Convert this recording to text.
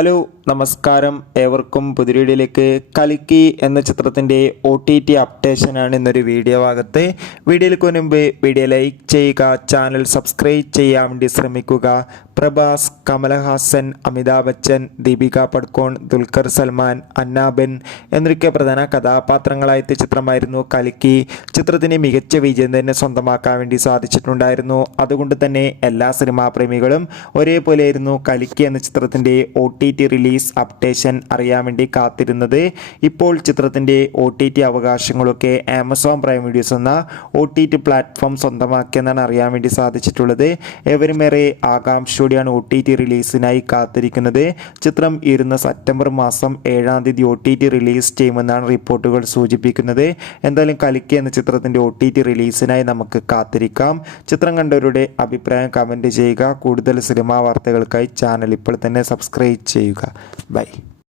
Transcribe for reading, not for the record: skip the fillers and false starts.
Hello നമസ്കാരം, ഏവർക്കും പുതിയ വീഡിയോയിലേക്ക്. കൽക്കി എന്ന ചിത്രത്തിൻ്റെ OTT അപ്ഡേഷനാണ് ഇന്നൊരു വീഡിയോ ഭാഗത്ത്. വീഡിയോയിലേക്ക് മുൻപ് വീഡിയോ ലൈക്ക് ചെയ്യുക, ചാനൽ സബ്സ്ക്രൈബ് ചെയ്യാൻ വേണ്ടി ശ്രമിക്കുക. പ്രഭാസ്, കമലഹാസൻ, അമിതാഭ് ബച്ചൻ, ദീപിക പടുക്കോൺ, ദുൽഖർ സൽമാൻ, അന്നാബെൻ എന്നൊക്കെ പ്രധാന കഥാപാത്രങ്ങളായ ചിത്രമായിരുന്നു കൽക്കി. ചിത്രത്തിന് മികച്ച വിജയം തന്നെ സ്വന്തമാക്കാൻ വേണ്ടി സാധിച്ചിട്ടുണ്ടായിരുന്നു. അതുകൊണ്ട് തന്നെ എല്ലാ സിനിമാ പ്രേമികളും ഒരേപോലെയായിരുന്നു കൽക്കി എന്ന ചിത്രത്തിൻ്റെ OTT റിലീസ് അപ്ഡേഷൻ അറിയാൻ വേണ്ടി കാത്തിരുന്നത്. ഇപ്പോൾ ചിത്രത്തിൻ്റെ OTT അവകാശങ്ങളൊക്കെ ആമസോൺ പ്രൈം വീഡിയോസ് എന്ന OTT പ്ലാറ്റ്ഫോം സ്വന്തമാക്കിയെന്നാണ് അറിയാൻ വേണ്ടി സാധിച്ചിട്ടുള്ളത്. ഏവരുമേറെ ആകാംക്ഷയോടെയാണ് OTT റിലീസിനായി കാത്തിരിക്കുന്നത്. ചിത്രം സെപ്റ്റംബർ മാസം 7-ാം തീയതി OTT റിലീസ് ചെയ്യുമെന്നാണ് റിപ്പോർട്ടുകൾ സൂചിപ്പിക്കുന്നത്. എന്തായാലും കൽക്കി എന്ന ചിത്രത്തിൻ്റെ OTT റിലീസിനായി നമുക്ക് കാത്തിരിക്കാം. ചിത്രം കണ്ടവരുടെ അഭിപ്രായം കമൻറ്റ് ചെയ്യുക. കൂടുതൽ സിനിമാ വാർത്തകൾക്കായി ചാനൽ ഇപ്പോൾ തന്നെ സബ്സ്ക്രൈബ് ചെയ്യുക. ബൈ.